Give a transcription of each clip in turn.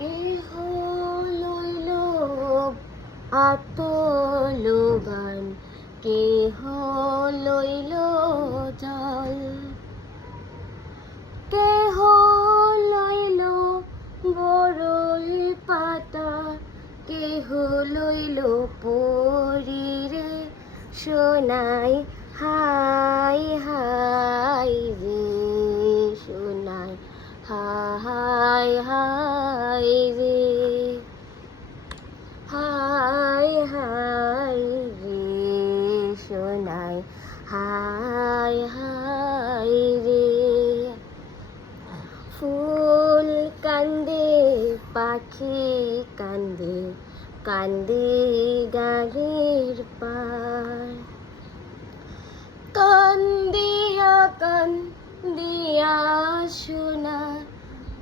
কেহ লইল আতলো গান, কেহ লইল জল, কেহ লইল বরই পাতা, কেহ লইল পরিরে সোনাই হাই হাই রে সোনাই হাই হাই রে হাই হাই রে সোনাই হাই হাই রে। ফুল কান্দে পাখি কান্দে, কান্দে গাড়ির পার, কান্দিয়া কান্দিয়া সোনা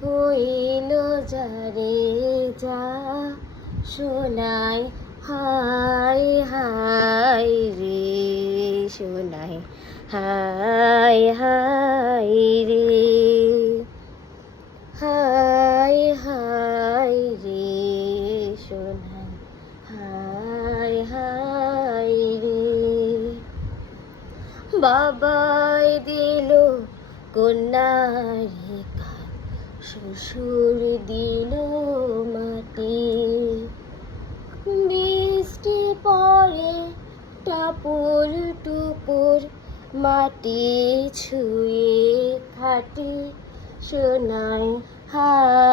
হইল যারে যা সোনাই হাই হাই রে সোনাই হাই হাই রে হাই হাই রে সোনাই হাই হাই রে। বাবাই দিল কন্যারে কান, শ্বশুর দিল মাটি, বৃষ্টি পড়ে টাপুর টুপুর, মাটি ছুঁয়ে খাটি সোনাই হাই